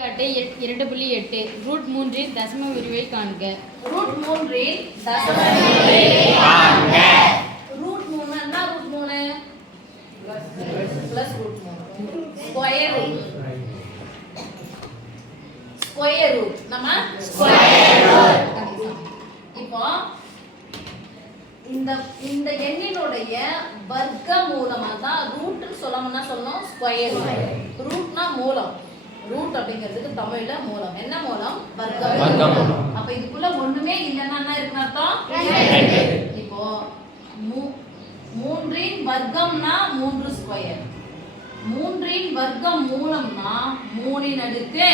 2.8 root 3 தசம விரிவை காண்க. Root 3 தசம விரிவை காண்க. ரூட் 3 என்ன root 3 plus root 3 square root. Square root நம்ம ஸ்கொயர் ரூட். இப்போ இந்த எண்ணினுடைய வர்க்க மூலமா தான் ரூட் சொல்லணும் ஸ்கொயர் ரூட். ரூட்னா மூலம். ரூட் அப்படிங்கிறதுக்கு தமிழ்ல மூலம். என்ன மூலம்? வர்க்கம். அப்ப இதுக்குள்ள ஒண்ணுமே இல்லன்னா என்ன இருக்குன்னு அர்த்தம்? இப்போ 3 இன் வர்க்கம்னா 3 ஸ்கொயர். 3 இன் வர்க்கம் மூலம்னா 3 இன் அடுக்கு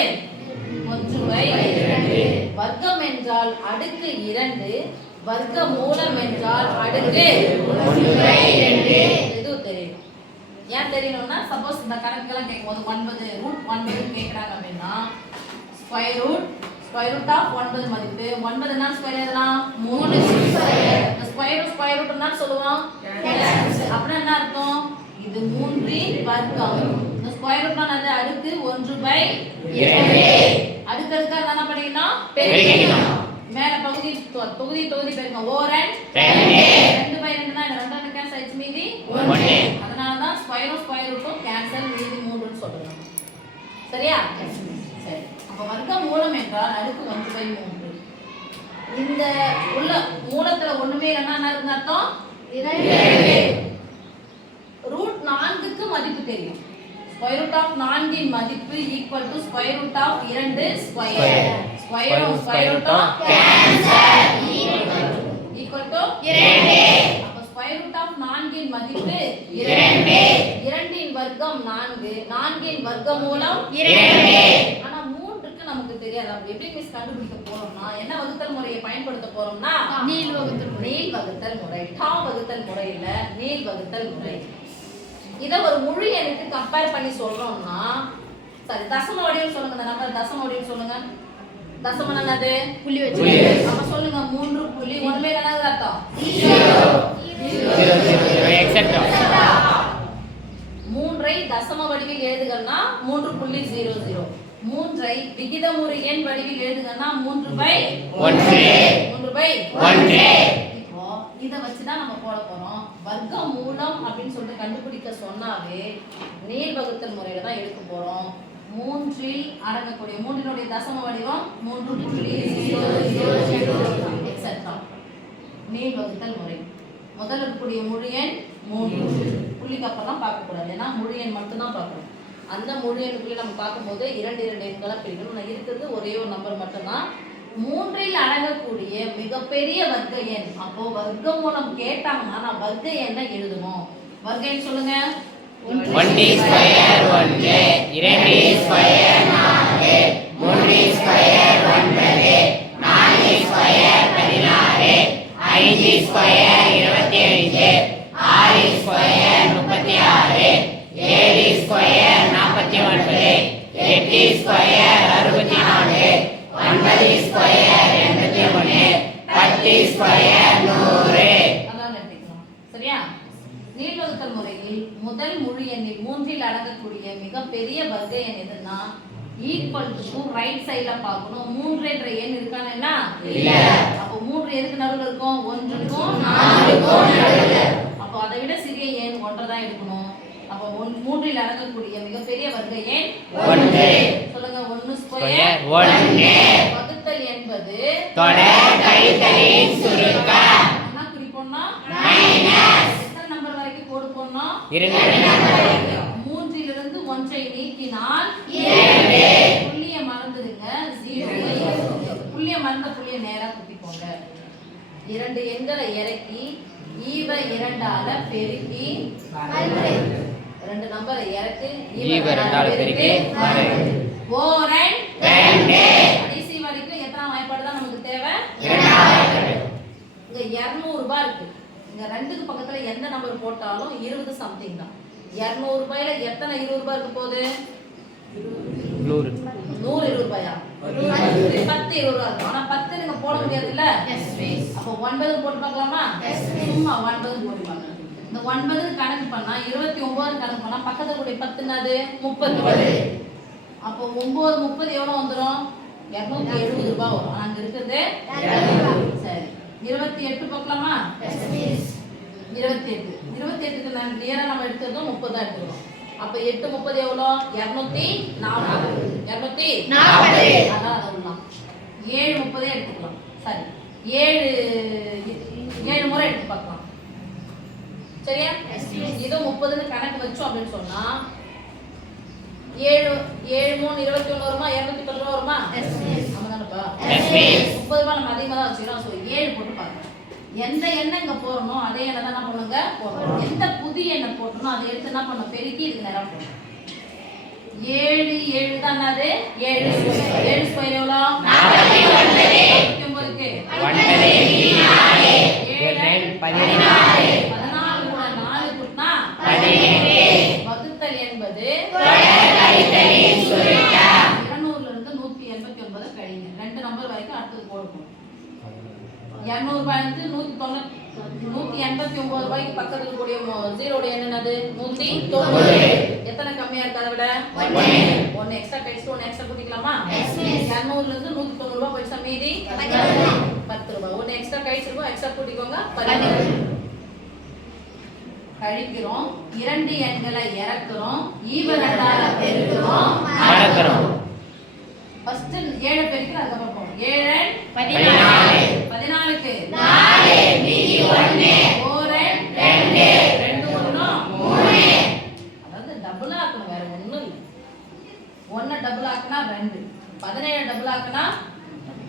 1/2. வர்க்கம் என்றால் அடுக்கு 2, வர்க்க மூலம் என்றால் அடுக்கு 1/2. இது தெரியும். ஏன் தெரியணும்னா சப்போஸ் இந்த கணக்குலாம் கேட்கும்போது 9 ரூட் 9 கேக்குறாங்க அப்படின்னா ஸ்கொயர் ரூட் ஆஃப் 9 மதிப்பு 9 என்ன ஸ்கொயர் எழுதலாம் 3 ஸ்கொயர் ரூட் என்ன சொல்லுவோம் அப்படின்னா என்ன அர்த்தம்? இது 3 இன் வர்க்கம். இந்த ஸ்கொயர் ரூட்னா என்னது? அடுக்கு 1/2. அடுக்கடுக்கா என்ன பண்ணிக்கணும்? பெருக்கிக்கணும். மேல பகுதி பெருக்கம் 4 and 2/2 னா இந்த ரெண்டு கேன்சல் ஆயிடுச்சு, மீதி 1. அதனால தான் ஸ்கொயர் ரூட்டும் கேன்சல், மீதி 3 ன்னு சொல்றோம். சரியா? சரி. அப்ப வர்க்க மூலம் என்றால் அடுக்கு 1/3. இந்த உள்ள மூலத்துல ஒண்ணுமே இல்லன்னா என்ன இருக்குன்னு அர்த்தம்? 2. ரூட் 4க்கு மதிப்பு தெரியும். ஸ்கொயர் ரூட் ஆஃப் 4 இன் மதிப்பு equal to square root of 2 square. Square ரூட்டும் கேன்சல் ஈக்குவல் டு 2. அப்ப ஸ்கொயர் ரூட் ஆஃப் 4 இன் மதிப்பு 2. 2 இன் வர்க்கம் 4. 4 இன் வர்க்கமூலம் 2. ஆனா 3க்கு நமக்கு தெரியாது. அப்ப எப்படி மிஸ் கண்டுபிடிக்க போறோம்னா என்ன வகுத்தல் முறையை பயன்படுத்த போறோம்னா நீள் வகுத்தல் முறை. டா வகுத்தல் முறை இல்ல, நீள் வகுத்தல் முறை. இத ஒரு முழு எண்ணுக்கு கம்பேர் பண்ணி சொல்றோம்னா சரி தசம வடிவம் சொல்லுங்க. இந்த நம்பர் தசம வடிவம் சொல்லுங்க. தசமம் என்னது? புள்ளி வச்சு. அப்ப சொல்லுங்க 3 புள்ளி 1 மேல என்னது அர்த்தம்? 0 எக்ஸெட்ரா. 3 ஐ தசம வடிவில் எழுதுகன்னா 3.00. 3 ஐ விகிதமுறு எண் வடிவில் எழுதுகன்னா 3/1. இப்போ இத வச்சு தான் நம்ம போட போறோம். வர்க்க மூலம் அப்படினு சொல்லிட்டு கண்டுபிடிக்க சொன்னாவே நீள் வகுத்தல் முறையில தான் எடுக்க போறோம். 3 இல் அடங்கக்கூடிய 3 னுடைய தசம வடிவம் 3.00 எக்ஸெட்ரா. நீள் வகுத்தல் முறை. முதல்ல இருக்கக்கூடிய முழு எண் 3. புள்ளிக்கு அப்புறம் பார்க்க கூடாது. ஏன்னா முழு எண் மட்டும் தான் பார்க்கணும். அந்த முழு எண்ணுக்குள்ள நம்ம பார்க்கும்போது 2 எண்களா பிரிக்கணும். நான் இருக்கிறது ஒரே ஒரு நம்பர் மட்டும் தான். 3 இல் அடங்கக்கூடிய மிகப்பெரிய வர்க்க எண். அப்போ வர்க்க மூலம் கேட்டாங்கன்னா நான் வர்க்க எண்ணை எழுதணும். வர்க்க எண் சொல்லுங்க. 1d square 1, 2d square 4, 3d square 9, 4d square 16, 5d square 25, 6d square 36, 7d square 49, 8d square 64, 9d square 83, 10d square 100. அதான் எடுத்துக்கணும். சரியா? நீள் வகுத்தல் முறையில் முதல் முழு எண்ணில் 3 இல் அடங்கக்கூடிய மிகப்பெரிய வர்க்க எண் எதுன்னா ஈக்குவல் டு ரைட் சைடுல பார்க்கணும். 3 என்ற எண் இருக்கானே என்ன? இல்ல. அப்ப 3 எதுக்கு நடுவுல இருக்கும்? 1க்கும் 4க்கும் நடுவுல. அப்ப அதை விட சிறிய எண் 1 தான் எடுக்கணும். அப்ப 3 இல் அடங்கக்கூடிய மிகப்பெரிய வர்க்க எண் 1. சொல்லுங்க. 1 ஸ்கொயர் 1 வகுத்தல் என்பது தொடர் கழித்தலின் சுருக்கம். என்ன குறிப்போம்னா மைனஸ். எத்தனை நம்பர் வரைக்கும் கோடு போடணும்? 2. 3 இலிருந்து 1 ஐ நீக்கினால் 2. புள்ளியை மறந்துடுங்க. 0. புள்ளியை மறந்த புள்ளியை நேரா குத்திக்கோங்க. 2 எண்களை இறக்கி ஈவ 2ஆல பெருக்கி 2 நம்பரை இறக்கி ஈவ 2ஆல பெருக்கி 4 and 2. கடைசி வரைக்கும் எத்தனை வாய்ப்பாடு தான் நமக்கு தேவை? 2. இங்க 200 ரூபாய் இருக்கு. இங்க 2க்கு பக்கத்துல எந்த நம்பர் போட்டாலும் 20 சம்திங் தான். 200 ரூபாயில எத்தனை 20 ரூபாய் இருக்க போகுது? 120 ரூபாயா? 10 20 ரூபாய் இருக்கும். ஆனா 10 நீங்க போட முடியாது இல்ல? அப்ப 9 போட்டு பார்க்கலாமா? சும்மா 9 போட்டு பார்க்கலாம். இந்த 9 கணக்கு பண்ணா 29 கணக்கு பண்ணா பக்கத்துல கூடிய 10 என்னது? 30. அப்போ 9 30 எவ்வளோ வந்துடும்? 270 ரூபாய் வரும். ஆனா அங்க இருக்கிறது சரி 28 பார்க்கலாமா? 28 28க்கு நான் கிளியரா நம்ம எடுத்ததும் 30 தான் எடுத்துக்கிறோம். அப்ப 8 30 எவ்வளோ? 240 240 அதான் அதை விடலாம். 7 30 எடுத்துக்கலாம். சரி 7 முறை எடுத்து பார்க்கலாம். சரியா? இது 30ன்னு கணக்கு வச்சோம் அப்படின்னு சொன்னா 7 7 3 21 வருமா? 210 ரூபா வருமா? ஆமாதானப்பா? 30 ரூபாய் நம்ம அதிகமாக தான் வச்சுக்கிறோம். ஸோ 7 போட்டு பார்க்கலாம். எந்த எண்ணெய் இங்கே போடணுமோ அதே எண்ணெய் தான் என்ன பண்ணுங்க போடணும். எந்த புதிய எண்ணெய் போட்டணும் அதை எடுத்து என்ன பண்ணணும்? பெருக்கி இதுக்கு நேரம் போடணும். 7 7 தான் என்னது? 7 ஸ்கொயர் எவ்வளோ? 49க்கு 14 கூட 4 கூட்டினா 18 வகுத்தல் என்பது 200ல இருந்து 189 கழிங்க. 2 நம்பர் வரைக்கும் அடுத்தது போடணும். 200 ரூபாய் இருந்து 189 ரூபாய்க்கு பக்கத்துல கூடிய ஜீரோட என்னது? 190. எத்தனை கம்மியா இருக்கு அதை விட? 1 எக்ஸ்ட்ரா கழிச்சு 1 எக்ஸ்ட்ரா கூட்டிக்கலாமா? 200ல இருந்து 190 ரூபாய் போயிடுச்சா? மீதி 10 ரூபாய். 1 எக்ஸ்ட்ரா கழிச்சிருக்கோம். எக்ஸ்ட்ரா கூட்டிக்கோங்க. 12 கழிக்கிறோம். 2 எண்களை இறக்குறோம். ஈவ 2ஆல பெருக்குறோம். ஃபர்ஸ்ட் 7 பெருக்குற அதுக்கப்புறம் போறோம். 7 14க்கு 4 மீதி 1 4 2 2 1 3 அதாவது டபுள் ஆக்கணும் வேற ஒண்ணும் இல்ல. 1 டபுள் ஆக்குனா 2 17 டபுள் ஆக்குனா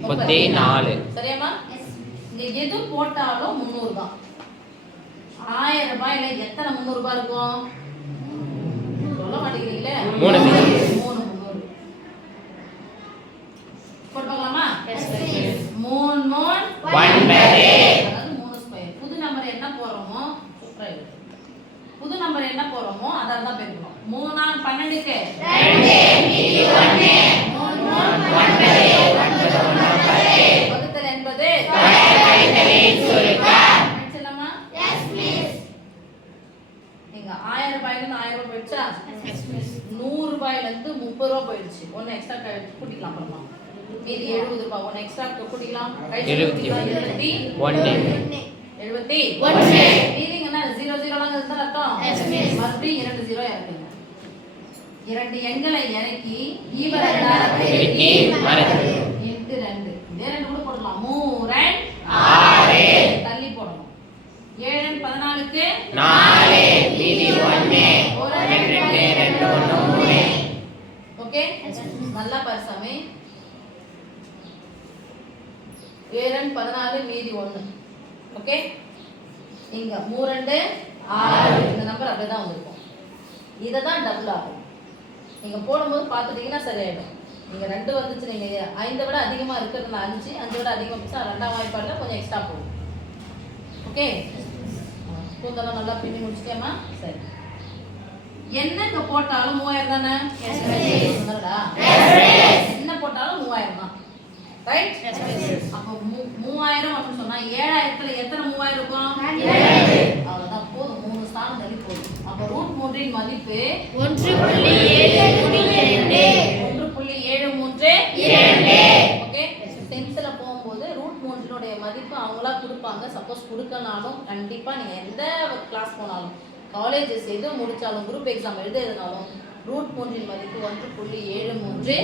34 சரியாமா? இங்க எது போட்டாலும் 300 தான். 1000 ரூபாயில எத்தனை 300 ரூபாய் இருக்கும்? சொல்ல மாட்டேங்கிறீங்களே. 3 300 போட்டுக்கலாமா? 3 3 அதாவது 3 ஸ்கொயர். புது நம்பர் என்ன போறோமோ சூப்பரா இருக்கு. புது நம்பர் என்ன போறோமோ அத தான் பெருக்கணும். 3 4 12க்கு 2 மீதி 1 3 3 9 வகுத்தல் என்பது சொல்லலாமா? Yes miss. நீங்க 1000 ரூபாயில இருந்து 1000 ரூபாய் போயிடுச்சா? 100 ரூபாயில இருந்து 30 ரூபாய் போயிடுச்சு. 1 எக்ஸ்ட்ரா கூட்டிக்கலாம் அப்புறமா. மீதி 70 ரூபாய். 1 எக்ஸ்ட்ரா கூட்டிக்கலாம். 71 மீதிங்க என்ன 0 0 லாம் இருந்தா அர்த்தம் மறுபடியும் 2 0 இறக்குங்க. 2 எண்களை இறக்கி ஈவ 2ஆல பெருக்கி இன்டு 2 இதே 2 கூட போடலாம். 3 6 தள்ளி போடணும். 7 14க்கு 4 மீதி 1 1 2 1 3 ஓகே நல்லா பாரு சாமி. 7 14 மீதி 1 ஓகே. இங்க 3 2 6 இந்த நம்பர் அப்படியே தான் வந்திருக்கும். இத தான் டபுள் ஆகும். நீங்க போடும்போது பார்த்துட்டீங்கன்னா சரியாயிடும். நீங்க 2 வந்துச்சு நீங்க 5 விட அதிகமா இருக்கிறதுல 5 5 விட அதிகமா போச்சா 2ஆம் வாய்ப்பாடுல கொஞ்சம் எக்ஸ்ட்ரா போகும். ஓகே கூந்தலாம் நல்லா பின்னி முடிச்சிட்டேமா? சரி என்னங்க போட்டாலும் 3000 தானே? என்ன போட்டாலும் 3000 தான் ரைட்? அப்போ 3000 அப்படின்னு சொன்னா 7000த்துல எத்தனை 3000 இருக்கும்? அவ்வளவுதான் போதும். 3 ஸ்தானம் தள்ளி போதும். அப்போ √3 இன் மதிப்பு 1.73 ஓகே. டென்த்ல போகும்போது √3 மதிப்பு அவங்களா கொடுப்பாங்க. சப்போஸ் கொடுக்கனாலும் கண்டிப்பா நீங்க எந்த கிளாஸ் போனாலும் காலேஜஸ் எது முடிச்சாலும் குரூப் எக்ஸாம் எழுதுனாலும் √3 இன் மதிப்பு 1.73